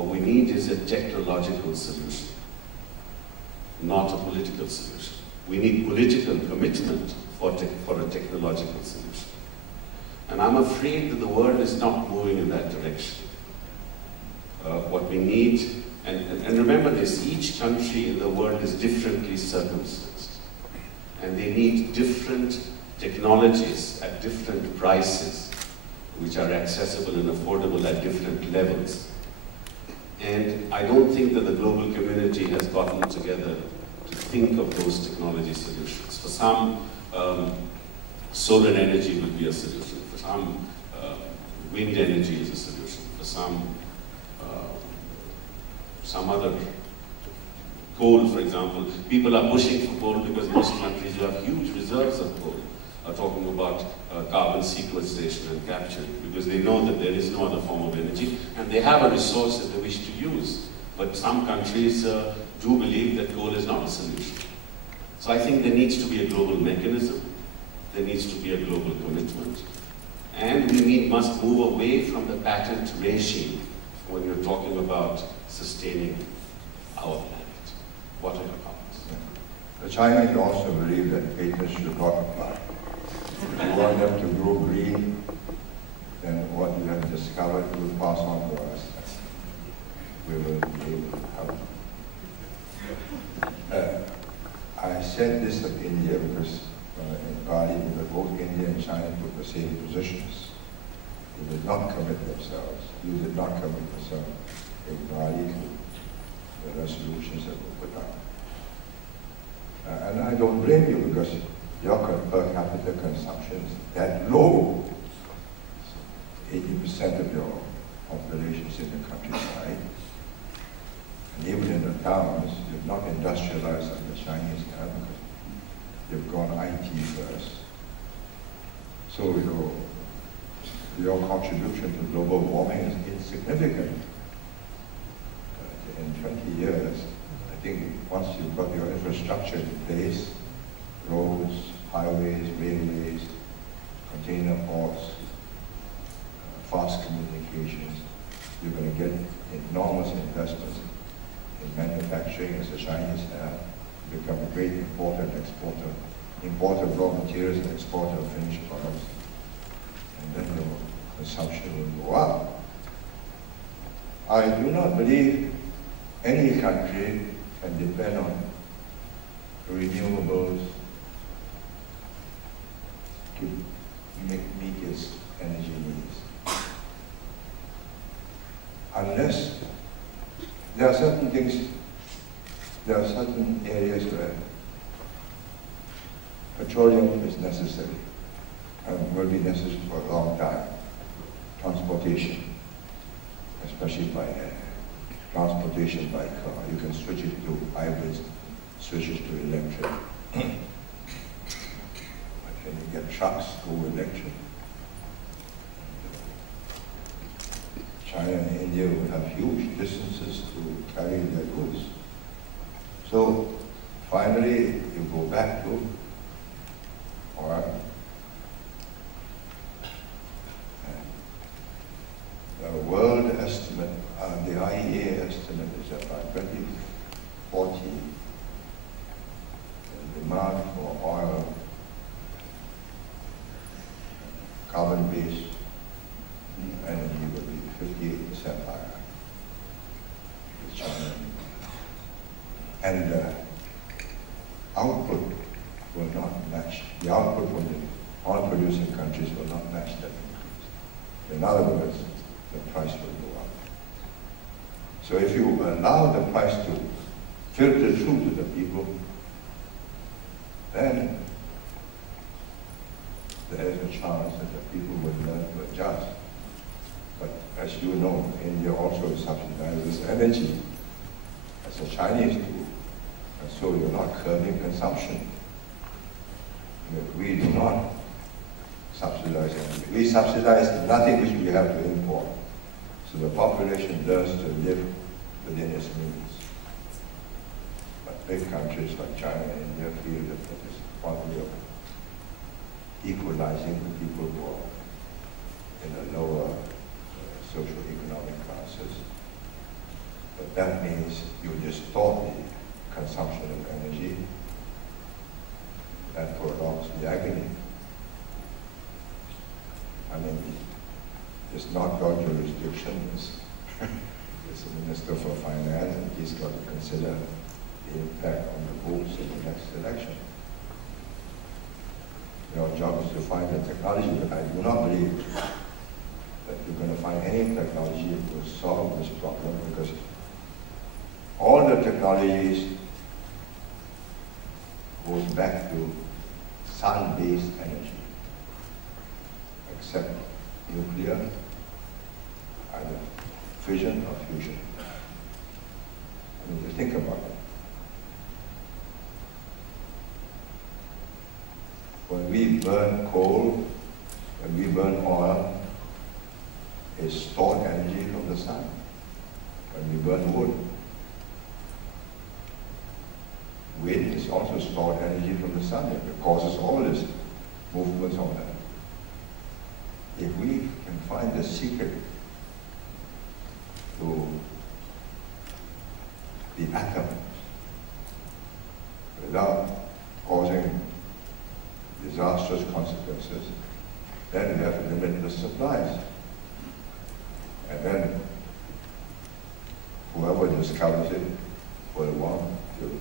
What we need is a technological solution, not a political solution. We need political commitment for a technological solution. And I'm afraid that the world is not moving in that direction. What we need, and remember this, each country in the world is differently circumstanced. And they need different technologies at different prices, which are accessible and affordable at different levels. And I don't think that the global community has gotten together to think of those technology solutions. For some, solar energy would be a solution. For some, wind energy is a solution. For some other, coal, for example. People are pushing for coal because most countries who have huge reserves of coal are talking about carbon sequestration and capture, because they know that there is no other form of energy, and they have a resource that they wish to use. But some countries do believe that coal is not a solution. So I think there needs to be a global mechanism, there needs to be a global commitment, and we must move away from the patent regime when you're talking about sustaining our planet. What are your comments? The Chinese also believe that patents should not apply. If you want them to grow green, then what you have discovered will pass on to us. We will be able to help. I said this of India because in Bali, both India and China took the same positions. They did not commit themselves. You did not commit yourself in Bali to the resolutions that were put out. And I don't blame you, because your per capita consumption is that low. 80% of your population is in the countryside. And even in the towns, you're not industrialized like the Chinese have, because they've gone IT first. So your contribution to global warming is insignificant. In 20 years, I think once you've got your infrastructure in place, roads, highways, railways, container ports, fast communications, you're going to get enormous investments in manufacturing, as the Chinese have, become a great importer and exporter, importer of raw materials and exporter of finished products. And then your consumption will go up. I do not believe any country can depend on renewables to meet its energy needs. Unless there are certain things, there are certain areas where petroleum is necessary and will be necessary for a long time. Transportation, especially by air. Transportation by car. You can switch it to hybrids, switch it to electric. But when you get trucks, go electric. China and India will have huge distances to carry their goods. So finally, you go back to oil. The world estimate, the IEA estimate is about 2040. The demand for oil, carbon-based energy will be 58% higher with China. And output will not match. The output from the oil-producing countries will not match that increase. In other words, the price will go up. So if you allow the price to filter through to the people, then there is a chance that the people will learn to adjust. But as you know, India also subsidizes energy, as the Chinese do. And so you're not curbing consumption. We do not subsidize energy. We subsidize nothing which we have to import. So the population learns to live within its means. But big countries like China and India feel that that is one way of equalizing the people who are in the lower socio-economic classes. that means you distort the consumption of energy. That prolongs the agony. I mean, it's not your jurisdiction, it's the Minister for Finance, and he's got to consider the impact on the votes in the next election. Your job is to find the technology, but I do not believe that you're going to find any technology that will solve this problem, because all the technologies goes back to sun-based energy, except nuclear, either fission or fusion. I mean, you think about it. When we burn coal, when we burn oil, it's stored energy from the sun. When we burn wood, wind is also stored energy from the sun. It causes all this movements on that. If we can find the secret to the atom without causing disastrous consequences, then we have to limit the supplies. And then whoever discovers it will want to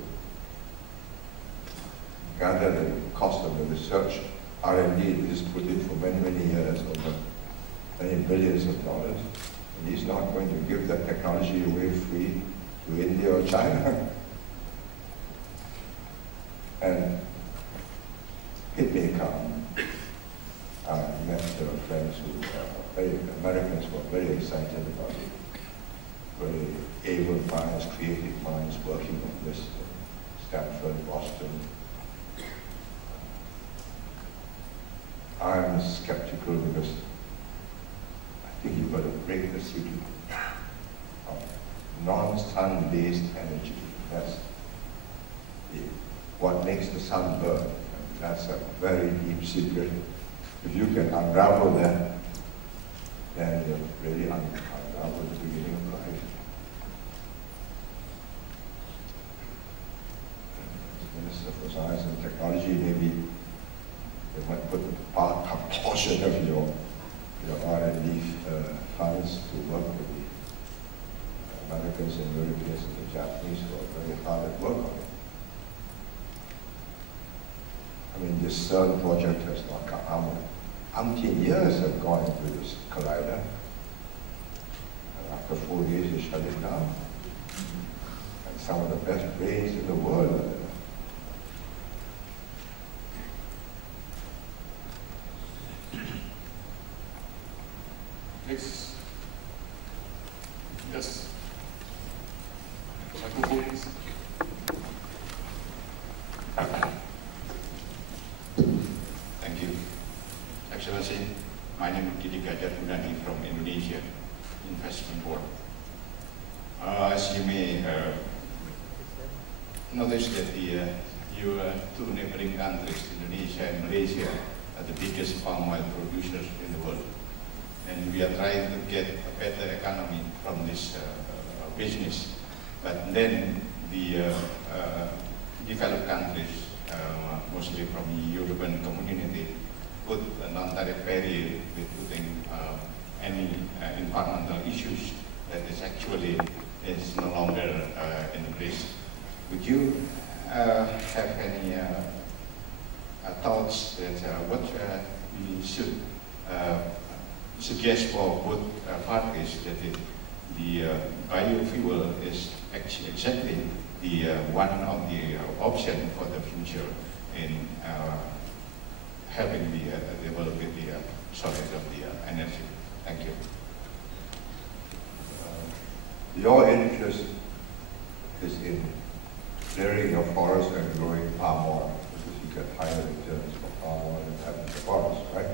gather the cost of the research. R&D is put in for many, many years, over many billions of dollars. And he's not going to give that technology away free to India or China. And it may come. I met friends who Americans who are very excited about it. Very able minds, creative minds working on this. Stanford, Boston. I'm skeptical because I think you've got to break the secret of non-sun-based energy. That's what makes the sun burn. That's a very deep secret. If you can unravel that, then you've really unraveled the beginning of life. As Minister for Science and Technology, maybe they might put a portion of your R&D funds to work with the Americans and Europeans and the Japanese who are very hard at work on it. I mean, this CERN project has not come out. Umpteen years have gone into this collider, and after 4 years you shut it down. And some of the best brains in the world are there. Please. Yes. Microphone, please. Thank you. Excellency, my name is from Indonesia Investment Board. As you may notice that your two neighboring countries, Indonesia and Malaysia, are the biggest palm oil producers in the world. And we are trying to get a better economy from this business. But then the developed countries, mostly from the European community, put a non-tariff barrier with putting any environmental issues that is actually no longer in place. Would you have any thoughts that what we should suggest for both parties, that the biofuel is actually exactly the one of the option for the future in helping the developing the source of the energy. Thank you. Your interest is in clearing your forest and growing palm oil, because you get higher returns for palm oil than having the forest, right?